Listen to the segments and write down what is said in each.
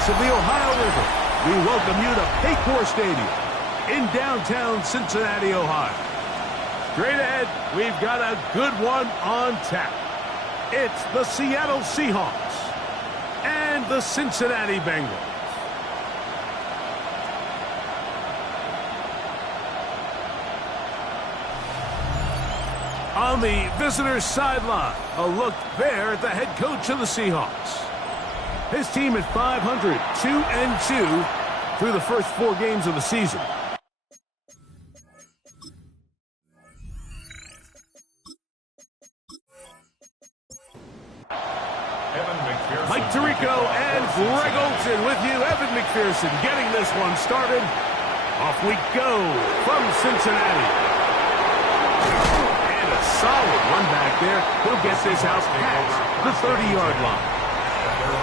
Of the Ohio River, we welcome you to Paycor Stadium in downtown Cincinnati, Ohio. Straight ahead, we've got a good one on tap. It's the Seattle Seahawks and the Cincinnati Bengals. On the visitor's sideline, a look there at the head coach of the Seahawks. His team at 500, 2-2 through the first 4 games of the season. Mike Tirico and Greg Olsen with you. Evan McPherson getting this one started. Off we go from Cincinnati. And a solid run back there. He'll get this out past the 30-yard line.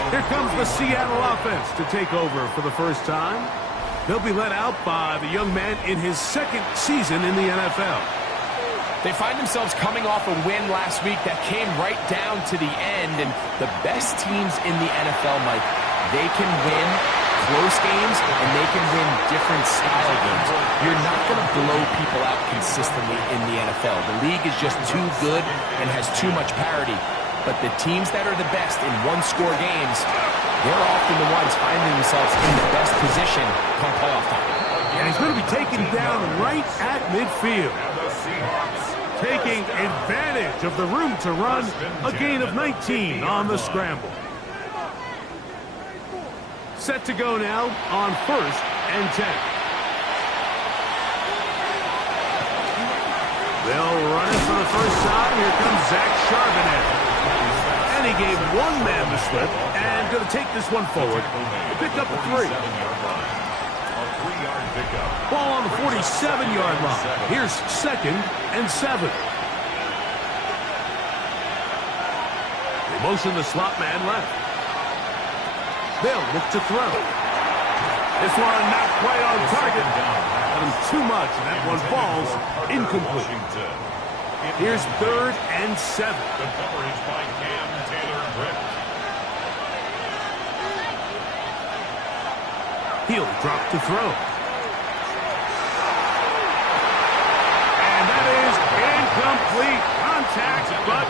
Here comes the Seattle offense to take over for the first time. They'll be led out by the young man in his 2nd season in the NFL. They find themselves coming off a win last week that came right down to the end. And the best teams in the NFL, Mike, they can win close games and they can win different style games. You're not going to blow people out consistently in the NFL. The league is just too good and has too much parity. But the teams that are the best in one-score games, they're often the ones finding themselves in the best position come playoff time. And he's going to be taken down right at midfield. Taking advantage of the room to run, a gain of 19 on the scramble. Set to go now on 1st and 10. They'll run it for the first time. Here comes Zach Charbonnet. And he gave one man the slip and going to take this one forward. Pick up a 3. Ball on the 47-yard line. Here's 2nd and 7. They motion the slot man left. They'll look to throw. This one not quite on target. Got him too much, and that one falls incomplete. Here's 3rd and 7. The coverage by Cam Taylor-Britt. He'll drop to throw. And that is incomplete. Contact, but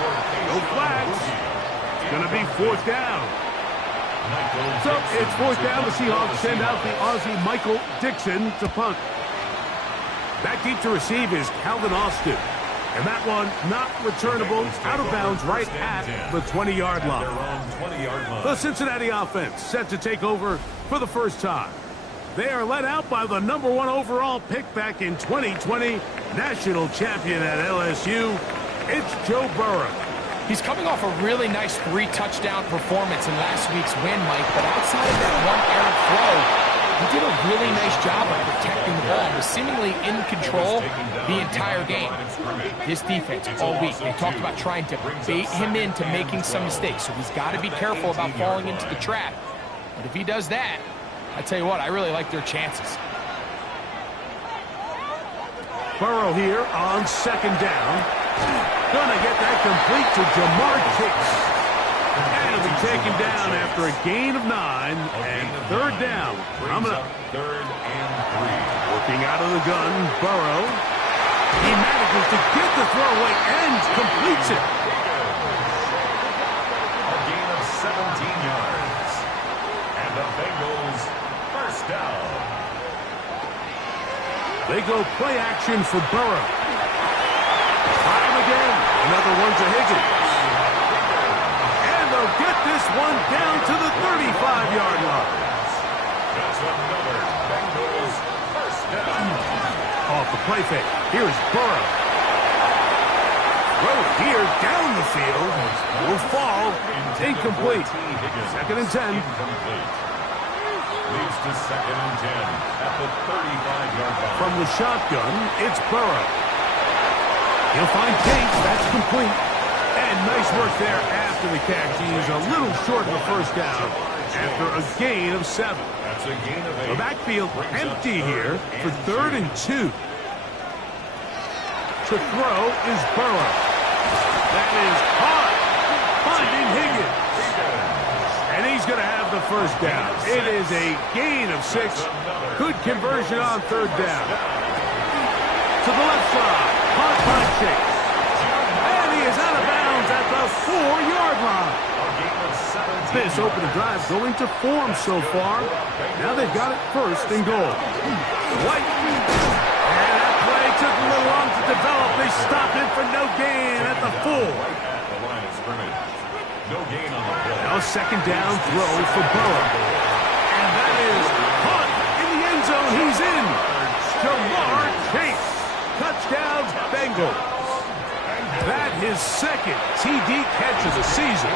no flags. It's going to be 4th down. So it's 4th down. The Seahawks send out the Aussie Michael Dixon to punt. Back deep to receive is Calvin Austin. And that one not returnable, out of bounds right at the 20-yard line. The Cincinnati offense set to take over for the first time. They are led out by the #1 overall pick back in 2020, national champion at LSU. It's Joe Burrow. He's coming off a really nice 3-touchdown performance in last week's win, Mike, but outside of that one errant throw, he did a really nice job of protecting the ball and was seemingly in control the entire game. His defense all week, they talked about trying to bait him into making some mistakes, so he's got to be careful about falling into the trap. But if he does that, I tell you what, I really like their chances. Burrow here on 2nd down. Gonna get that complete to Jamar Chase. And he'll be taken down after a gain of 9 and 3rd down. Coming up. 3rd and 3. Working out of the gun, Burrow. He manages to get the throw away and completes it. A gain of 17 yards. And the Bengals first down. They go play action for Burrow. Try him again. Another one to Higgins. And they'll get this one down to the 35-yard line. That's another Bengals first down. Off the play fake. Here's Burrow. Throw here down the field. Will fall. Incomplete. 2nd and 10. Leads to 2nd and 10 at the 35-yard line. From the shotgun, it's Burrow. He'll find Tate. That's complete. And nice work there after the catch. He's a little short of the first down after a gain of 7. That's a gain of 8. The backfield empty here for 3rd and 2. To throw is Burrow. That is hard. Finding Higgins. And he's going to have the first down. It is a gain of 6. Good conversion on 3rd down. To the left side. Caught by Chase. And he is out of bounds at the 4-yard line. This opening drive going to form so far. Now they've got it 1st and goal. White. And that play took a little long to develop. They stopped it for no gain at the 4. The line of scrimmage. No gain on the play. Now 2nd down throw for Burrow. And that is caught in the end zone. He's in. Jamar Chase. Touchdown, Bengals. That his 2nd TD catch of the season.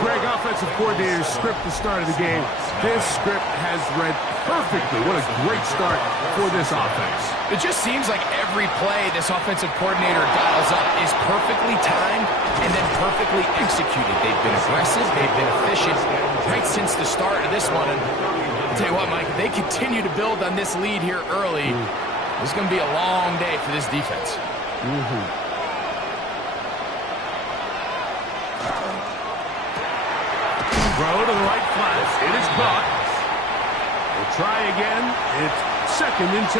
Greg, offensive coordinator's script the start of the game. This script has read perfectly. What a great start for this offense. It just seems like every play this offensive coordinator dials up is perfectly timed and then perfectly executed. They've been aggressive. They've been efficient right since the start of this one. And I'll tell you what, Mike, if they continue to build on this lead here early, this is going to be a long day for this defense. Throw to the right flat. It is caught. We'll try again. It's 2nd and 10.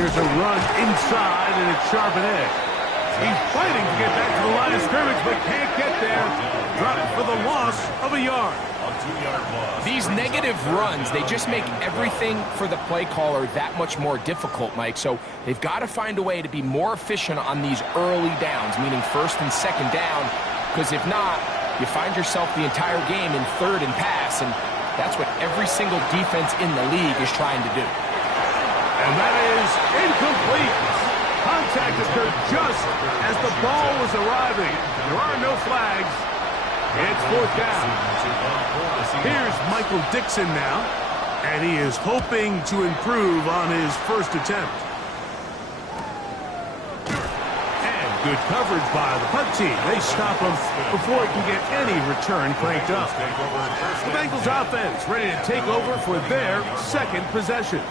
Here's a run inside, and it's sharp and edge. He's fighting to get back to the line of scrimmage, but can't get there. Dropped for the loss of a yard. These negative runs, they just make everything for the play caller that much more difficult, Mike. So they've got to find a way to be more efficient on these early downs, meaning 1st and 2nd down, because if not, you find yourself the entire game in 3rd and pass, and that's what every single defense in the league is trying to do. And that is incomplete. Contact occurred just as the ball was arriving. There are no flags. It's 4th down. Here's Michael Dixon now, and he is hoping to improve on his 1st attempt. And good coverage by the punt team. They stop him before he can get any return cranked up. The Bengals offense ready to take over for their 2nd possession.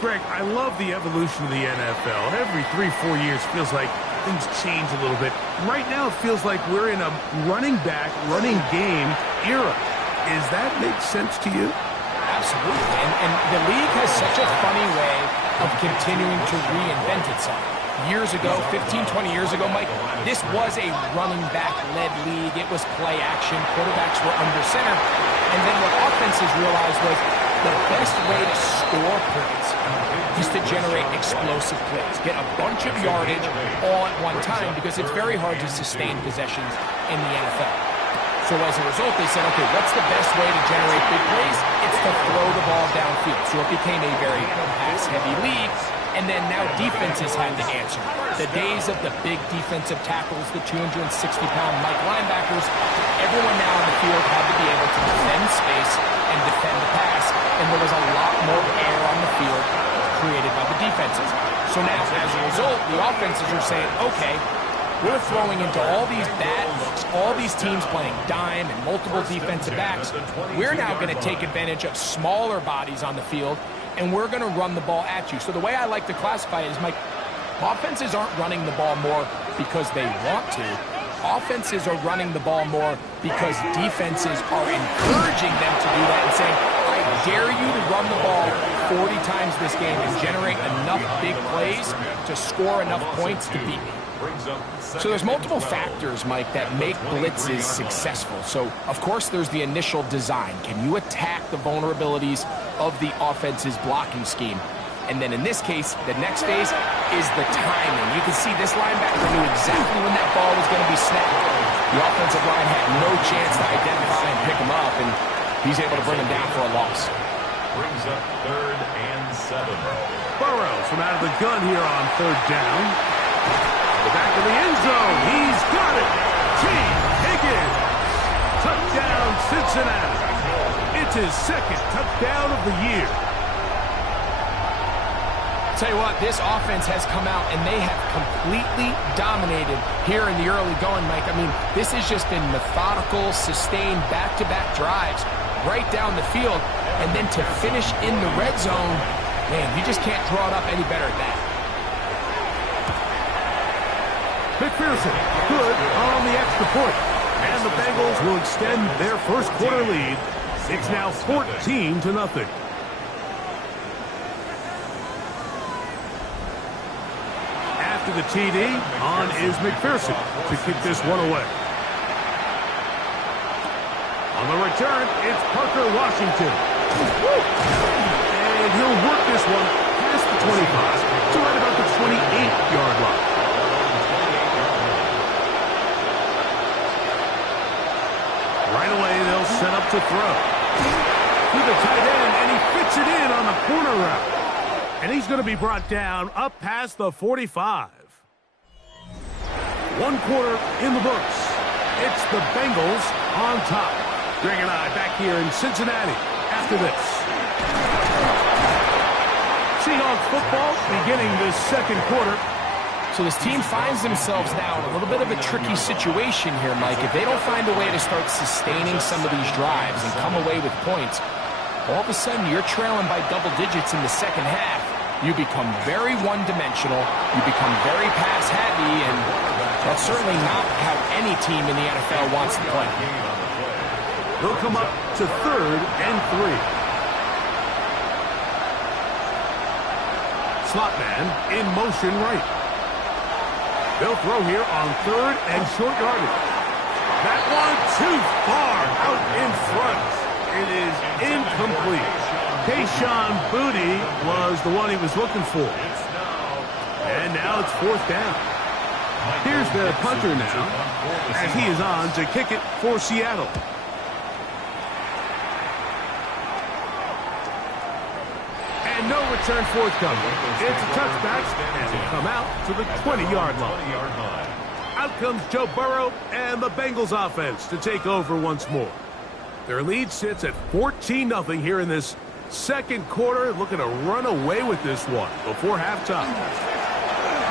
Greg, I love the evolution of the NFL. Every 3-4 years feels like things change a little bit. Right now it feels like we're in a running back, running game era. Does that make sense to you? Absolutely. And the league has such a funny way of continuing to reinvent itself. Years ago, 15, 20 years ago, Mike, this was a running back-led league. It was play action. Quarterbacks were under center. And then what offenses realized was the best way to score points is to generate explosive plays. Get a bunch of yardage all at one time because it's very hard to sustain possessions in the NFL. So as a result, they said, okay, what's the best way to generate big plays? It's to throw the ball downfield. So it became a very pass-heavy league. And then now defenses had to answer. The days of the big defensive tackles, the 260-pound Mike linebackers, everyone now on the field had to be able to defend space and defend the pass. And there was a lot more air on the field created by the defenses. So now, as a result, the offenses are saying, okay, we're throwing into all these bad looks, all these teams playing dime and multiple defensive backs. We're now going to take advantage of smaller bodies on the field, and we're going to run the ball at you. So the way I like to classify it is, Mike, offenses aren't running the ball more because they want to. Offenses are running the ball more because defenses are encouraging them to do that and saying, I dare you to run the ball 40 times this game and generate enough big plays to score enough points to beat me. So there's multiple factors, Mike, that make blitzes successful. So, of course, there's the initial design. Can you attack the vulnerabilities of the offense's blocking scheme? And then in this case, the next phase is the timing. You can see this linebacker knew exactly when that ball was going to be snapped. The offensive line had no chance to identify and pick him up, and he's able to bring him down for a loss. Brings up 3rd and 7. Burrows from out of the gun here on 3rd down. The back of the end zone. He's got it. T. Higgins. Touchdown, Cincinnati. It's It's his second touchdown of the year. Tell you what, this offense has come out and they have completely dominated here in the early going, Mike. I mean, this has just been methodical, sustained, back-to-back drives right down the field. And then to finish in the red zone, man, you just can't draw it up any better than that. McPherson, good on the extra point. And the Bengals will extend their first quarter lead. It's now 14-0. After the TD, on is McPherson to kick this one away. On the return, it's Parker Washington. And he'll work this one past the 25 to right about the 28-yard line. Right away, they'll set up to throw. To the tight end, and he fits it in on the corner route. And he's going to be brought down up past the 45. One quarter in the books. It's the Bengals on top. Greg and I back here in Cincinnati after this. Seahawks football beginning this second quarter. So this team finds themselves now in a little bit of a tricky situation here, Mike. If they don't find a way to start sustaining some of these drives and come away with points, all of a sudden you're trailing by double digits in the second half. You become very one-dimensional. You become very pass-heavy, and that's certainly not how any team in the NFL wants to play. They'll come up to 3rd and 3. Slot man in motion right. They'll throw here on 3rd and short yardage. That one too far out in front. It is incomplete. Kayshon Boutte was the one he was looking for. And now it's 4th down. Here's the punter now as he is on to kick it for Seattle. And no return forthcoming. It's a touchback, and will come out to the 20-yard line. Out comes Joe Burrow and the Bengals offense to take over once more. Their lead sits at 14-0 here in this second quarter, looking to run away with this one before halftime.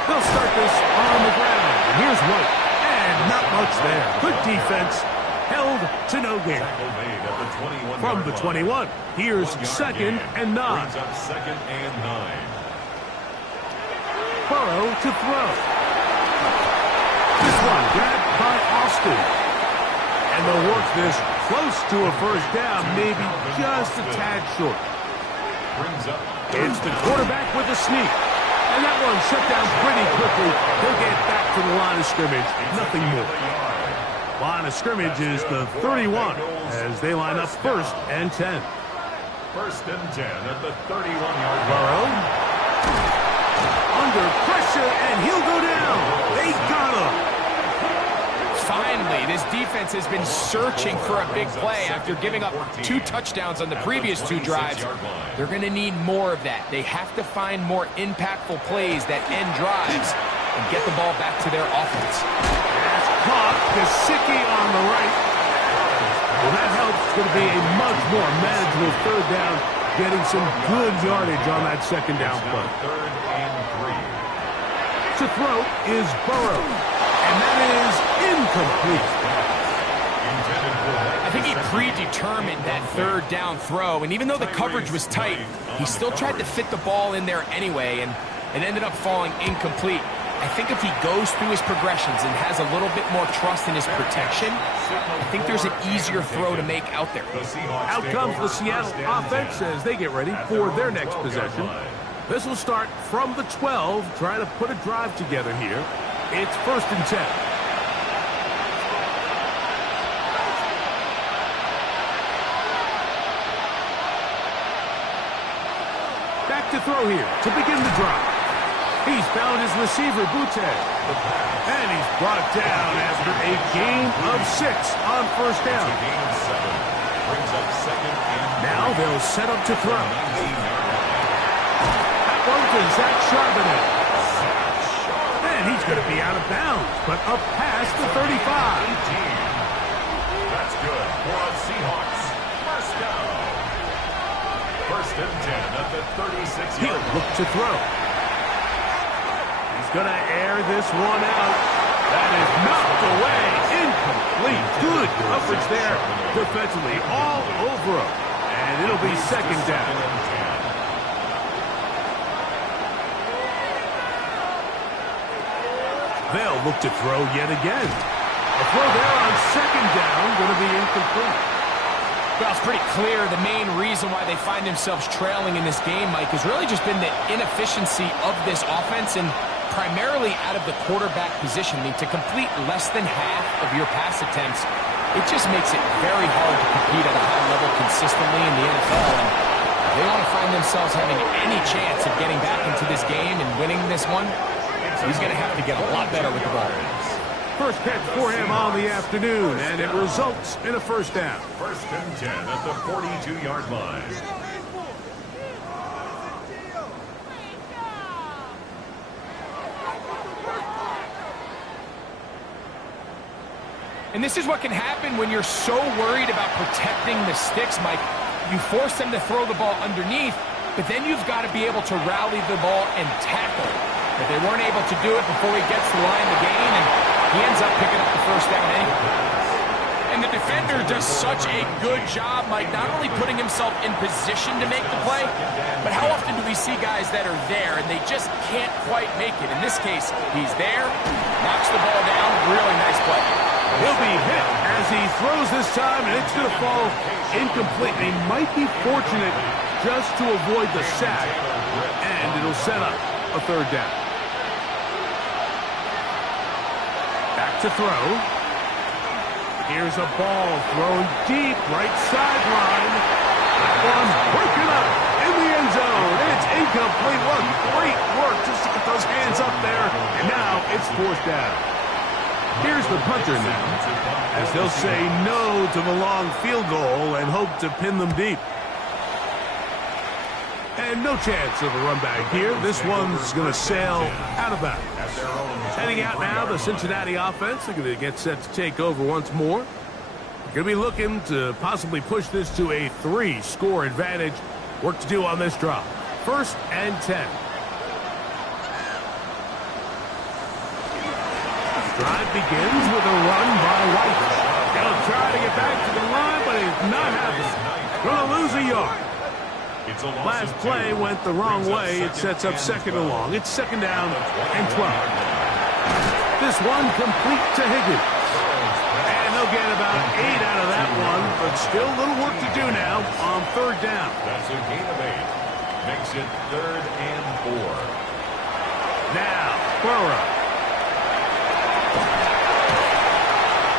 They'll start this on the ground. And here's White. And not much there. Good defense. Held to no gain. From the 21, here's 2nd and 9. Burrow to throw. This one grabbed by Austin. And they'll work this close to a first down, maybe just a tad short. It's the quarterback with a sneak. And that one shut down pretty quickly. He'll get back to the line of scrimmage. Nothing more. Line of scrimmage is the 31 as they line up 1st and 10. 1st and 10 at the 31-yard line. Burrow. Under pressure, and he'll go down. They got him. Finally, this defense has been searching for a big play after giving up 2 touchdowns on the previous 2 drives. They're going to need more of that. They have to find more impactful plays that end drives and get the ball back to their offense. That's caught. Gesicki on the right. Well, that helps. It's going to be a much more manageable 3rd down, getting some good yardage on that 2nd down play. 3rd and 3. To throw is Burrow. And that is incomplete. I think he predetermined that 3rd down throw, and even though the coverage was tight, he still tried to fit the ball in there anyway, and it ended up falling incomplete. I think if he goes through his progressions and has a little bit more trust in his protection, I think there's an easier throw to make out there. Out comes the Seattle offense as they get ready for their next possession. This will start from the 12, trying to put a drive together here. It's 1st and 10. Back to throw here to begin the drive. He's found his receiver, Boutte. And he's brought down after a gain of 6 on 1st down. Now they'll set up to throw. That one to Zach Charbonnet. And he's going to be out of bounds, but up past the 35. That's good for the Seahawks. 1st down. First and 10 at the 36-yard He'll look to throw. He's going to air this one out. That is knocked away. Incomplete. Good coverage there defensively. All over him. And it'll be second down. They'll look to throw yet again. A throw there on second down, going to be incomplete. Well, it's pretty clear the main reason why they find themselves trailing in this game, Mike, has really just been the inefficiency of this offense and primarily out of the quarterback position. I mean, to complete less than half of your pass attempts, it just makes it very hard to compete at a high level consistently in the NFL. And if they want to find themselves having any chance of getting back into this game and winning this one, he's going to have to get a lot better with the ball. First catch for him on the afternoon, and it results in a first down. First and 10 at the 42-yard line. And this is what can happen when you're so worried about protecting the sticks, Mike. You force them to throw the ball underneath, but then you've got to be able to rally the ball and tackle. But they weren't able to do it before he gets to the line of the game, and he ends up picking up the first down anyway. And the defender does such a good job, Mike, not only putting himself in position to make the play, but how often do we see guys that are there and they just can't quite make it? In this case, he's there, knocks the ball down, really nice play. He'll be hit as he throws this time, and it's going to fall incomplete. They might be fortunate just to avoid the sack, and it'll set up a third down. Back to throw. Here's a ball thrown deep, right sideline. That one's broken up in the end zone. It's incomplete. What great work just to get those hands up there. And now it's fourth down. Here's the punter now, as they'll say no to the long field goal and hope to pin them deep. And no chance of a run back here. This one's going to sail out of bounds. Heading out now, the Cincinnati offense. They're going to get set to take over once more. They're going to be looking to possibly push this to a 3-score advantage. Work to do on this drive. First and 10. Drive begins with a run by White. He'll try to get back to the line, but it's not happening. Going to lose a yard. Last play went the wrong way. It sets up second and long. It's second down and 12. This one complete to Higgins. And they'll get about 8 out of that one, but still a little work to do now on third down. That's a gain of 8. Makes it third and 4. Now, Burrow.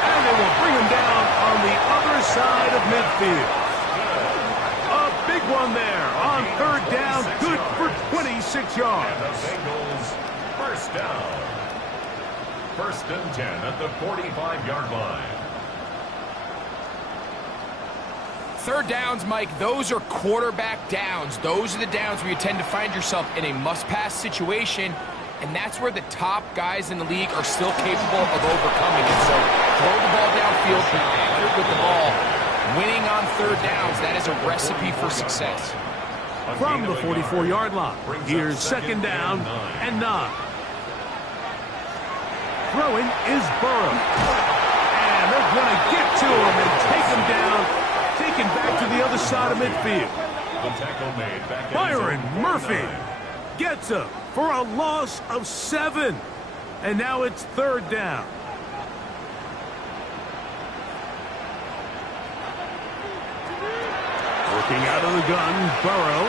And they will bring him down on the other side of midfield. Big one there on third down, good for 26 yards. And the Bengals first down. First and 10 at the 45-yard line. Third downs, Mike, those are quarterback downs. Those are the downs where you tend to find yourself in a must-pass situation, and that's where the top guys in the league are still capable of overcoming it. So throw the ball downfield, be accurate with the ball. Winning on third downs, that is a recipe for success. From the 44-yard line, here's second down and 9. Throwing is Burrow. And they're going to get to him and take him down, taken back to the other side of midfield. Byron Murphy gets him for a loss of 7. And now it's third down. Working out of the gun, Burrow.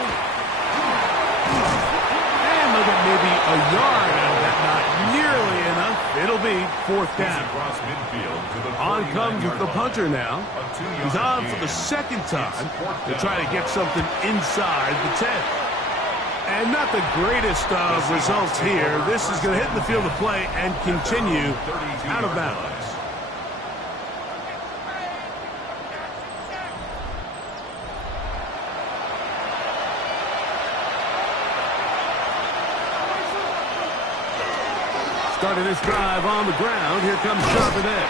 And look at maybe a yard out of that, not nearly enough. It'll be fourth down. On comes the punter now. He's on for the second time to try to get something inside the 10. And not the greatest of results here. This is going to hit the field of play and continue out of bounds. Starting this drive on the ground. Here comes Charbonnet.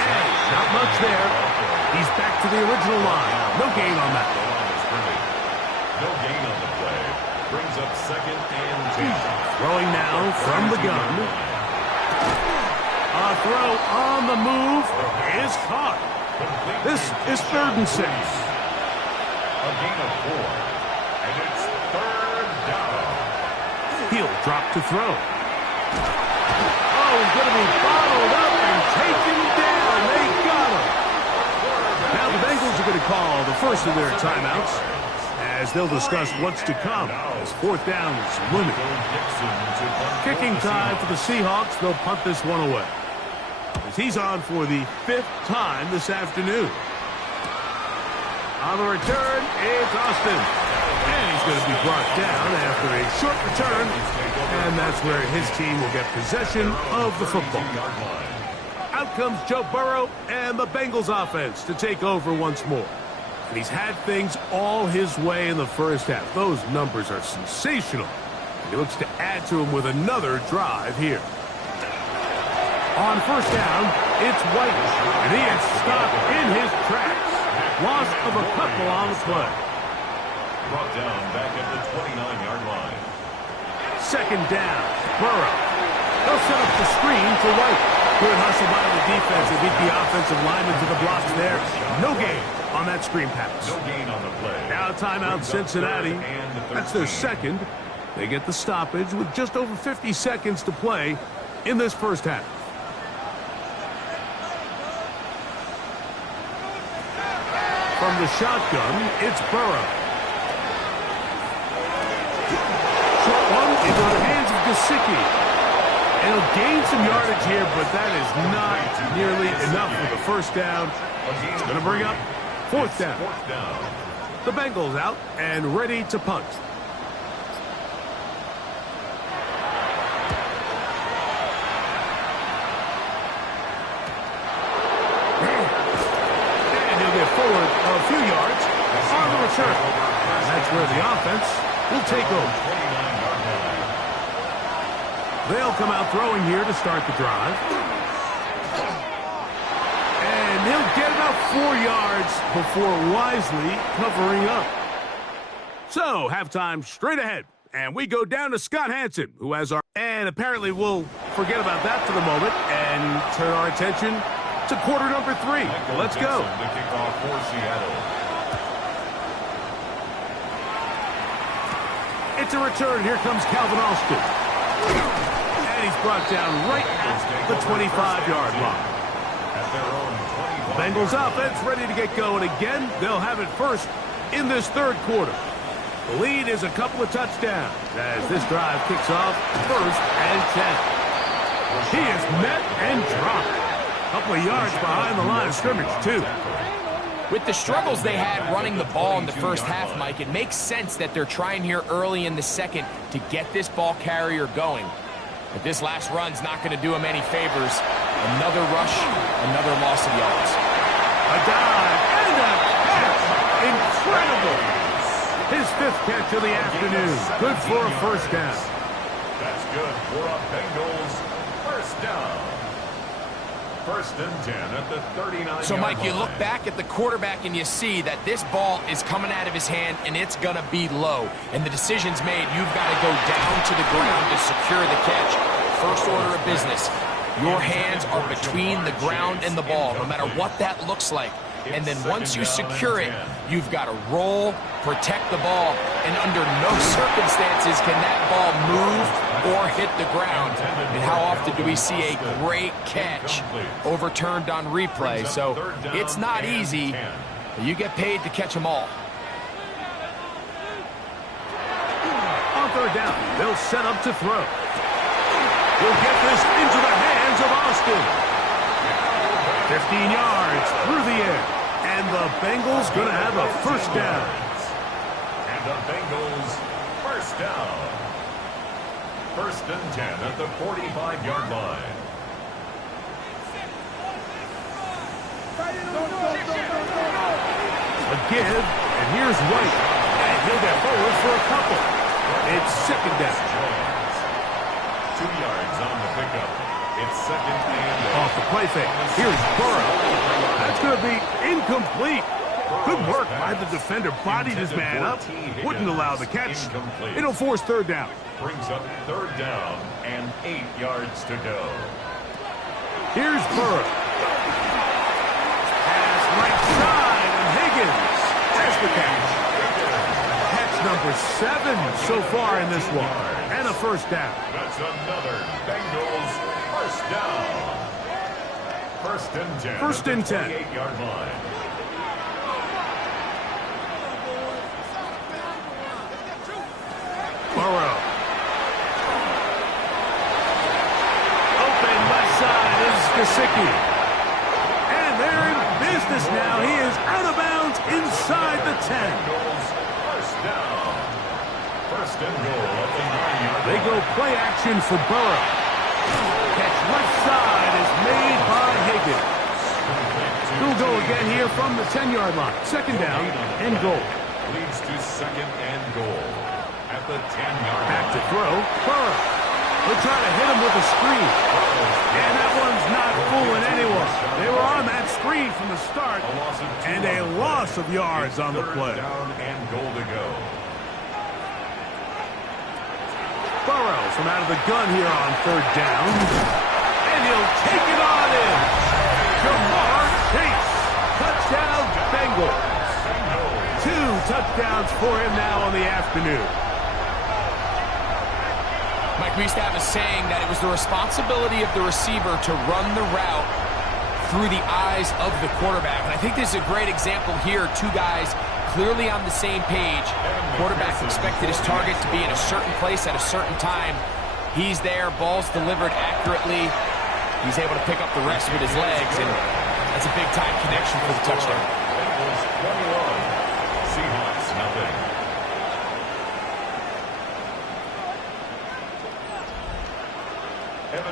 And not much there. He's back to the original line. No gain on that. No gain on the play. Brings up 2nd and 10. Throwing now from the gun. A throw on the move is caught. This is 3rd and 6. A gain of 4. And it's 3rd down. He'll drop to throw. Oh, he's going to be bottled up and taken down. They got him. Now the Bengals are going to call the first of their timeouts as they'll discuss what's to come as 4th down is limited. Kicking time for the Seahawks. They'll punt this one away, as he's on for the 5th time this afternoon. On the return, it's Austin. And he's going to be brought down after a short return. And that's where his team will get possession of the football. Out comes Joe Burrow and the Bengals offense to take over once more. And he's had things all his way in the first half. Those numbers are sensational. And he looks to add to them with another drive here. On 1st down, it's White. And he is stopped in his tracks. Loss of a couple on the play. Brought down back at the 29-yard line. 2nd down, Burrow. They'll set up the screen for White. Good hustle by the defense to beat the offensive lineman to the blocks there. No gain on that screen pass. No gain on the play. Now timeout Cincinnati. That's their 2nd. They get the stoppage with just over 50 seconds to play in this first half. From the shotgun, it's Burrow. Short one into the hands of Gesicki. And he'll gain some yardage here, but that is not nearly enough for the 1st down. It's going to bring up 4th down. The Bengals out and ready to punt. And he'll get forward a few yards on the return. And that's where the offense will take over. They'll come out throwing here to start the drive. And he'll get about 4 yards before wisely covering up. So, halftime straight ahead. And we go down to Scott Hanson, who has our... And apparently we'll forget about that for the moment and turn our attention to quarter number 3. Let's go. The kickoff for Seattle. It's a return. Here comes Calvin Austin. And he's brought down right at the 25-yard line. Bengals offense ready to get going again. They'll have it first in this 3rd quarter. The lead is a couple of touchdowns as this drive kicks off 1st and 10. He is met and dropped. A couple of yards behind the line of scrimmage, too. With the struggles they had running the ball in the first half, Mike, it makes sense that they're trying here early in the 2nd to get this ball carrier going. But this last run's not going to do him any favors. Another rush, another loss of yards. A dive and a catch. Incredible. His 5th catch of the afternoon. Good for a 1st down. That's good for a Bengals 1st down. 1st and 10 at the 39-yard line. So, Mike, you look back at the quarterback and you see that this ball is coming out of his hand and it's going to be low. And the decision's made. You've got to go down to the ground to secure the catch. First order of business. Your hands are between the ground and the ball, no matter what that looks like. And then once you secure it, you've got to roll, protect the ball, and under no circumstances can that ball move or hit the ground. And how often do we see a great catch overturned on replay? So it's not easy, but you get paid to catch them all. On 3rd down, they'll set up to throw. He'll get this into the hands of Austin. 15 yards through the air. And the Bengals going to have a 1st down. And the Bengals 1st down. 1st and 10 at the 45-yard line. A give, and here's White. And he'll get forward for a couple. It's 2nd down. 2 yards on the pickup. It's 2nd and off the play fake. Here's Burrow. That's going to be incomplete. Good work by the defender. Bodied his man up. Wouldn't allow the catch. It'll force third down. Brings up third down and 8 yards to go. Here's Burrow. Pass right side, and Higgins has the catch. Catch number 7 so far in this one. And a first down. That's another Bengals first down. First and 10. First and 10. 28-yard line. Burrow. Open left side is Gesicki. And they're in business now. He is out of bounds inside the 10. Bengals first down. First and goal at the 9-yard line. They go play action for Burrow. Catch left side is made by Higgins. He'll go again here from the 10-yard line. Second down and goal. Leads to second and goal at the 10-yard line. Back to throw. Burrow. They'll try to hit him with a screen. And that one's not fooling anyone. They were on that screen from the start. And a loss of yards on the play. Third down and goal to go. Burrow from out of the gun here on third down. And he'll take it on in. Jamar Chase. Touchdown, Bengals. 2 touchdowns for him now on the afternoon. Mike, we used to have a saying that it was the responsibility of the receiver to run the route through the eyes of the quarterback. And I think this is a great example here. 2 guys clearly on the same page. Quarterback expected his target to be in a certain place at a certain time. He's there. Ball's delivered accurately. He's able to pick up the rest with his legs, and that's a big-time connection for the touchdown. Bengals 21. Seahawks nothing.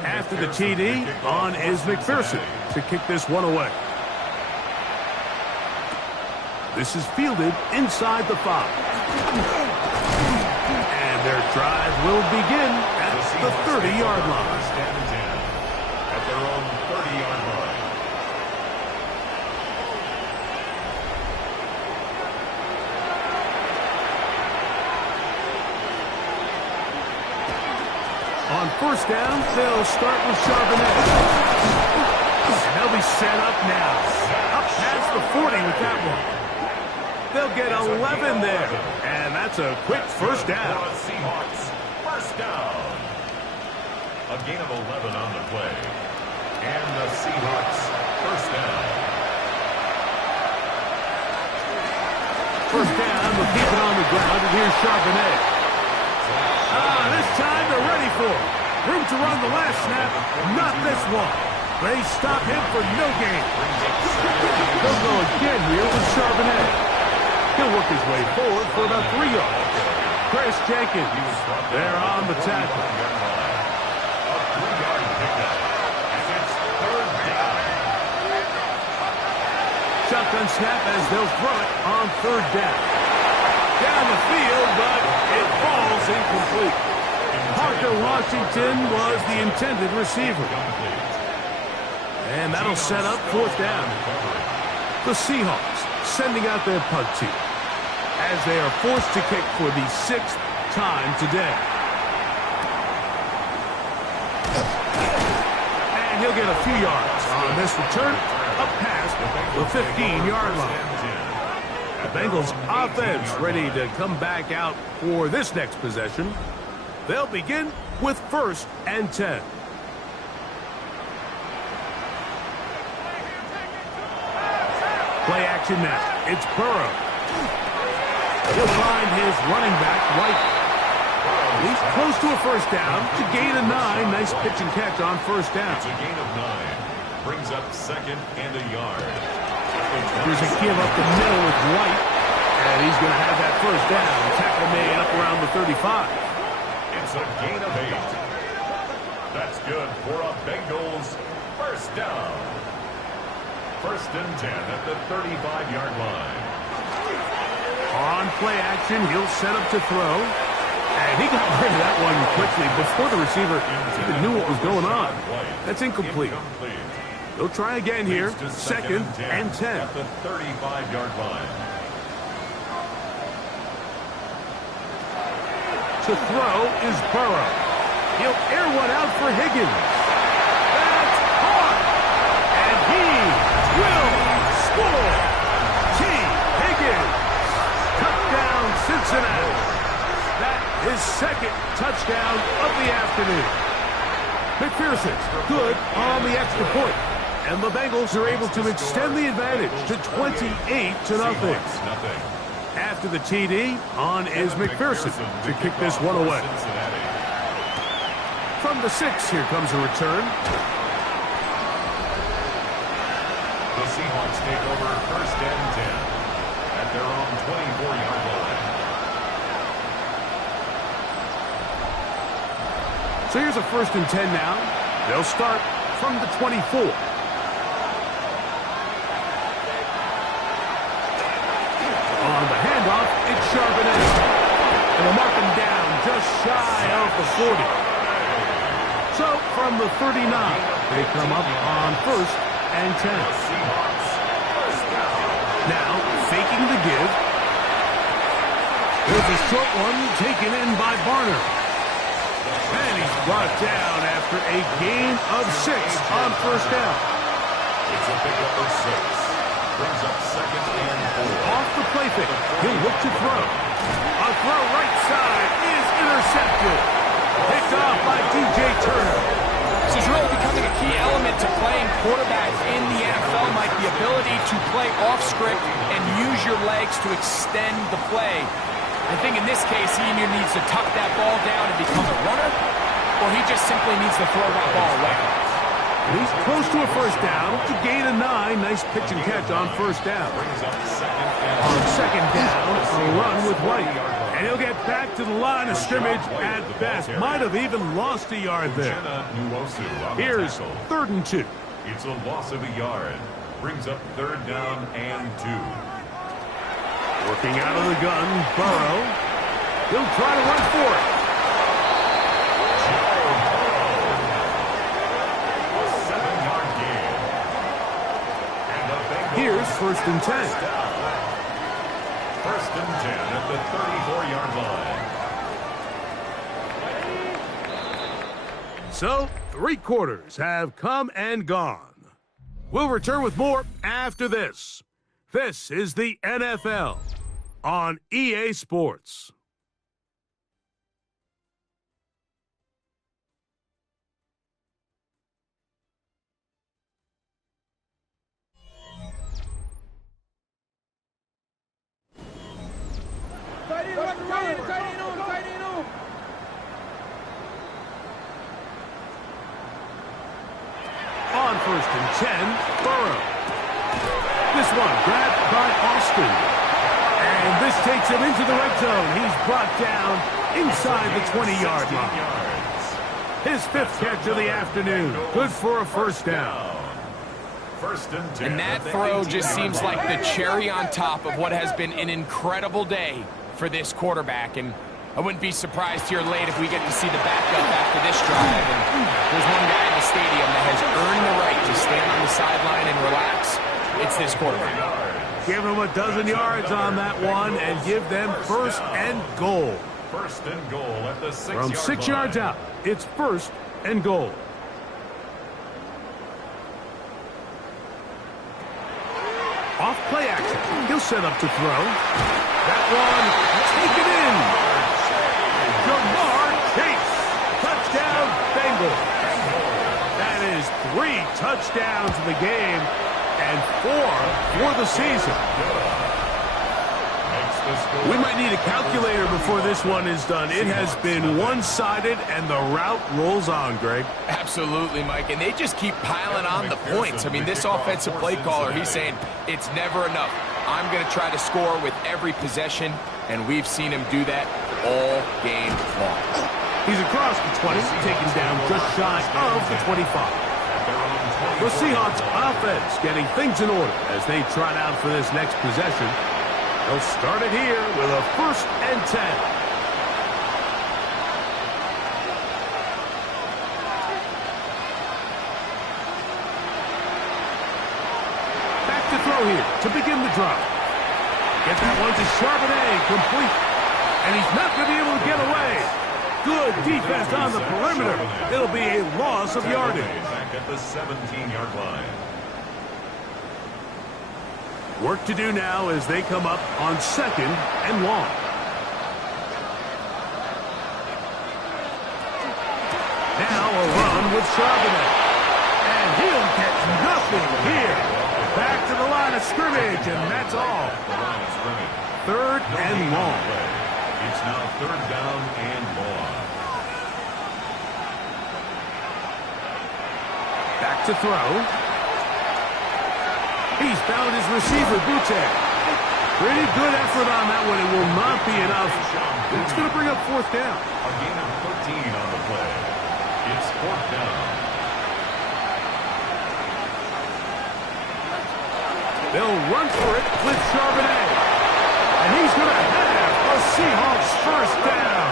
After the TD, on is McPherson to kick this one away. This is fielded inside the 5. And their drive will begin at the 30-yard line. First and 10 at their own 30-yard line. On first down, they'll start with Charbonnet. And they'll be set up now. Up past the 40 with that one. They'll get 11 there. And that's a quick first down. Seahawks first down. A gain of 11 on the play. And the Seahawks first down. First down, we'll keep it on the ground, and here's Charbonnet. This time they're ready for it. Room to run the last snap, not this one. They stop him for no gain. They'll go again here with Charbonnet. He'll work his way forward for about 3 yards. Chris Jenkins, they're on the tackle. A 3-yard pickup. And it's third down. Shotgun snap as they'll throw it on third down. Down the field, but it falls incomplete. Parker Washington was the intended receiver. And that'll set up fourth down. The Seahawks sending out their punt team as they are forced to kick for the 6th time today. And he'll get a few yards on this return up past the 15-yard line. The Bengals offense ready to come back out for this next possession. They'll begin with first and 10. Play action now. It's Burrow. He'll find his running back, White. He's close to a first down to gain a 9. Nice pitch and catch on first down. It's a gain of 9. Brings up second and a yard. Here's a give up the middle with White. And he's going to have that first down. Tackle made up around the 35. It's a gain of 8. That's good for a Bengals first down. First and 10 at the 35-yard line. On play action, he'll set up to throw. And he got rid of that one quickly before the receiver even knew what was going on. That's incomplete. They'll try again here. Second and 10. At the 35-yard line. To throw is Burrow. He'll air one out for Higgins. That's caught. And he will score. T. Higgins. Touchdown, Cincinnati. That is second touchdown of the afternoon. McPherson's good on the extra point. And the Bengals are able to extend the advantage to 28-0. After the TD, on is McPherson to kick this one away. From the 6, here comes a return. The Seahawks take over first and 10 at their own 24-yard line. So here's a first and 10 now. They'll start from the 24. On the handoff, it's Charbonnet. And they'll mark him down just shy of the 40. So from the 39, they come up on first and 10. Now, faking the give. There's a short one taken in by Barner. And he's brought down after a gain of 6 on first down. It's a pickup of 6. Brings up second and 4. Off the play fake. He'll look to throw. A throw right side is intercepted. Picked off by DJ Turner. This is really becoming a key element to playing quarterback in the NFL, Mike. The ability to play off script and use your legs to extend the play. I think in this case, he either needs to tuck that ball down and become a runner, or he just simply needs to throw that ball away. He's close to a first down. To gain a 9. Nice pitch and catch on first down. On second down, a run with White. And he'll get back to the line of scrimmage at best. Might have even lost a yard there. Here's third and 2. It's a loss of a yard. Brings up third down and 2. Working out of the gun, Burrow. He'll try to run for it. Here's first and 10. First and 10 at the 34-yard line. So, 3 quarters have come and gone. We'll return with more after this. This is the NFL on EA Sports. On first and 10, Burrow. This one grabbed by Austin. And this takes him into the red zone. He's brought down inside the 20-yard line. His 5th catch of the afternoon. Good for a first down. First and 10. And that throw just seems like the cherry on top of what has been an incredible day for this quarterback. And I wouldn't be surprised here late if we get to see the backup after this drive. And there's one guy in the stadium that has earned the right to stand on the sideline and relax. It's this quarterback. Give him a dozen yards on that one and give them first and goal. First and goal at the 6-yard line. From 6 yards out, it's first and goal. Off play action. He'll set up to throw. That one taken in. Jamar Chase. Touchdown, Bengals. That is 3 touchdowns in the game and 4 for the season. We might need a calculator before this one is done. It has been one-sided, and the route rolls on, Greg. Absolutely, Mike. And they just keep piling on the points. I mean, this offensive play caller, he's saying it's never enough. I'm going to try to score with every possession, and we've seen him do that all game long. He's across the 20, taken down just shy of the 25. The Seahawks offense getting things in order as they trot out for this next possession. They'll start it here with a first and 10. here to begin the drive. Get that one to Charbonnet, complete. And he's not going to be able to get away. Good defense on the perimeter. It'll be a loss of yardage. Back at the 17-yard line. Work to do now as they come up on 2nd and long. Now a run with Charbonnet. And he'll get nothing here. Back to the line of scrimmage, and that's all. 3rd and long. It's now 3rd down and long. Back to throw. He's found his receiver, Butte. Pretty good effort on that one. It will not be enough. It's going to bring up 4th down. A gain of 13 on the play. It's 4th down. They'll run for it with Charbonnet. And he's going to have a Seahawks 1st down.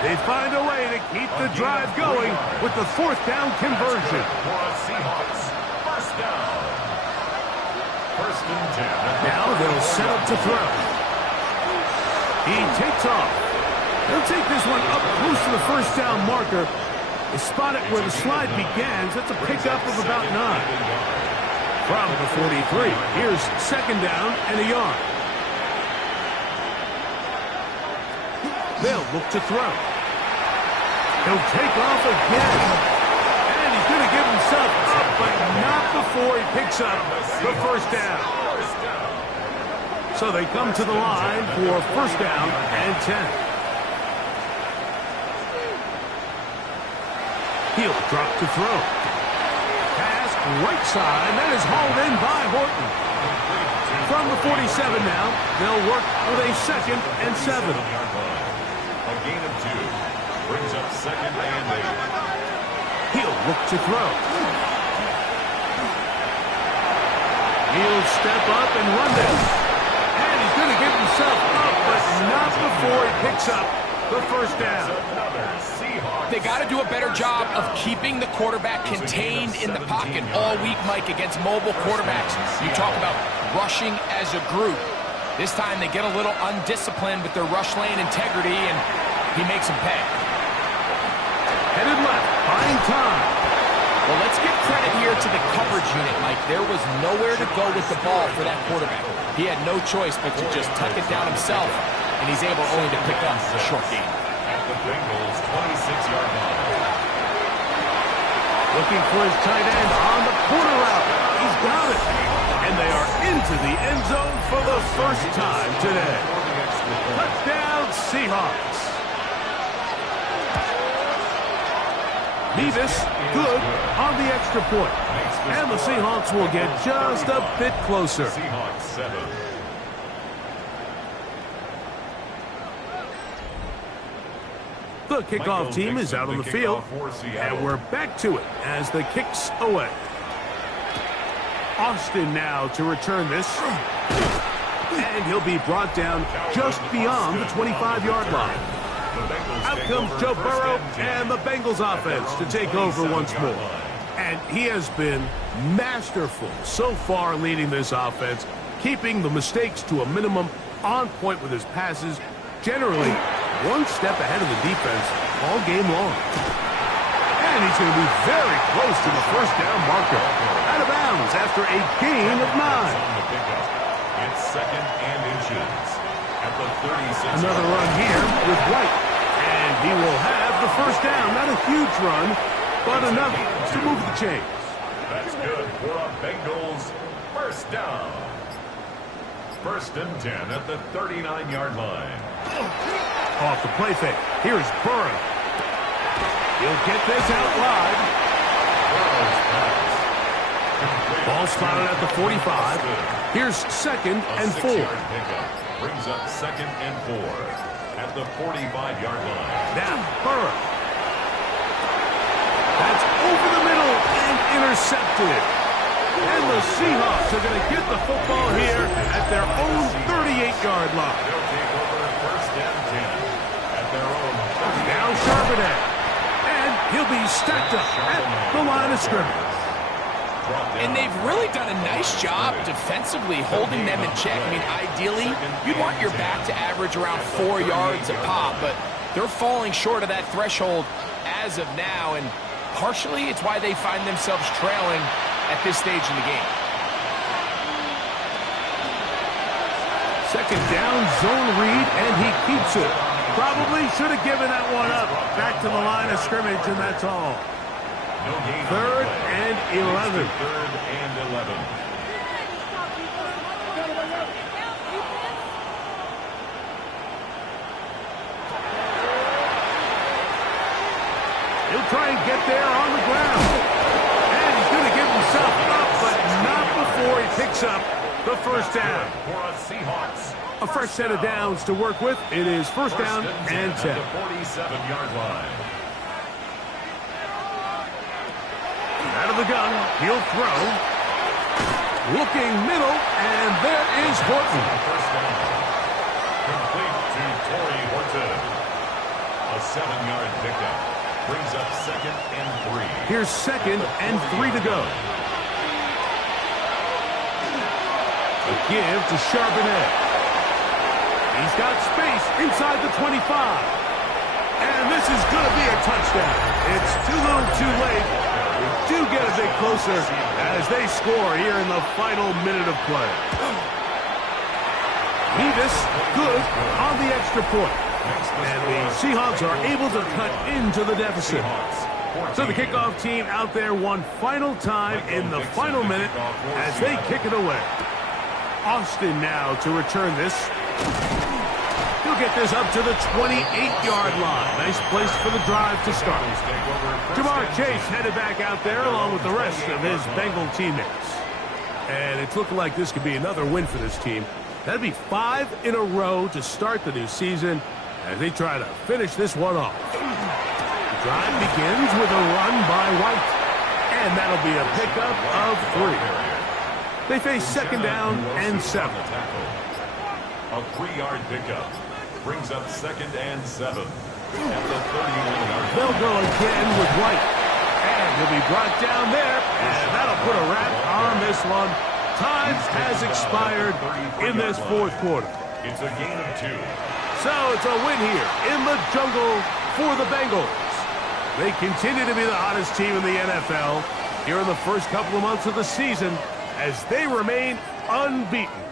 They find a way to keep the drive going with the 4th down conversion. For a Seahawks 1st down. 1st and 10. Now they'll set up to throw. He takes off. He'll take this one up close to the 1st down marker. They spot it where the slide begins. That's a pickup of about 9. From the 43, here's 2nd down and a yard. They'll look to throw. He'll take off again. And he's going to give himself up, but not before he picks up the 1st down. So they come to the line for 1st down and 10. He'll drop to throw. Pass right side. That is hauled in by Horton. From the 47 now, they'll work with a 2nd and 7. A gain of 2. Brings up 2nd and 8. He'll look to throw. He'll step up and run this. And he's going to give himself up, but not before he picks up the 1st down. They got to do a better job of keeping the quarterback contained in the pocket all week, Mike, against mobile quarterbacks. You talk about rushing as a group. This time they get a little undisciplined with their rush lane integrity, and he makes them pay. Headed left, buying time. Well, let's give credit here to the coverage unit, Mike. There was nowhere to go with the ball for that quarterback. He had no choice but to just tuck it down himself, and he's able only to pick up a short gain. At the Bengals' 26-yard line. Looking for his tight end on the corner route. He's got it. And they are into the end zone for the 1st time today. Touchdown, Seahawks. Nevis, good on the extra point. And the Seahawks will get just a bit closer. Seahawks 7. The kickoff team is out on the field, and we're back to it as the kick's away. Austin now to return this, and he'll be brought down just beyond the 25-yard line. Out comes Joe Burrow and the Bengals offense to take over once more. And he has been masterful so far leading this offense, keeping the mistakes to a minimum, on point with his passes, generally one step ahead of the defense all game long. And he's going to be very close to the 1st down marker. Out of bounds after a gain of 9. It's 2nd and inches. At the 36. Another run here with White. And he will have the 1st down. Not a huge run, but enough to move the chains. That's good for a Bengals 1st down. 1st and 10 at the 39-yard line. Off the play fake. Here's Burrow. He'll get this out wide. Ball spotted at the 45. Here's 2nd and 4. Brings up 2nd and 4 at the 45-yard line. Now Burrow. That's over the middle and intercepted. And the Seahawks are going to get the football here at their own 38-yard line. They'll take over 1st and 10 at their own. Now Charbonnet. And he'll be stacked up at the line of scrimmage. And they've really done a nice job defensively holding them in check. I mean, ideally, you'd want your back to average around 4 yards a pop, but they're falling short of that threshold as of now, and partially it's why they find themselves trailing at this stage in the game. Second down, zone read, and he keeps it. Probably should have given that one up. Back to the line of scrimmage, and that's all. Third and 11. Third and 11. He'll try and get there on the ground. And he's going to give himself up, but not before he picks up the first down. For a Seahawks. A fresh set of downs to work with. It is first down and 10. At the 47-yard line. Out of the gun, he'll throw. Looking middle, and there is Horton. First down. Complete to Torrey Horton. A 7-yard pickup. Brings up second and 3. Here's second and 3 to go. A give to Charbonnet. He's got space inside the 25. And this is going to be a touchdown. It's too little too late. We do get a bit closer as they score here in the final minute of play. Nevis, good on the extra point. And the Seahawks are able to cut into the deficit. So the kickoff team out there one final time in the final minute as they kick it away. Austin now to return this. He'll get this up to the 28-yard line. Nice place for the drive to start. Jamar Chase headed back out there along with the rest of his Bengal teammates. And it's looking like this could be another win for this team. That'd be 5 in a row to start the new season as they try to finish this one off. The drive begins with a run by White. And that'll be a pickup of 3. They face second down and 7. A 3-yard pickup. Brings up second and 7. At the 31-yard. They'll go again with White. And he'll be brought down there. And that'll put a wrap on this one. Time has expired in this fourth quarter. It's a gain of 2. So it's a win here in the jungle for the Bengals. They continue to be the hottest team in the NFL here in the first couple of months of the season as they remain unbeaten.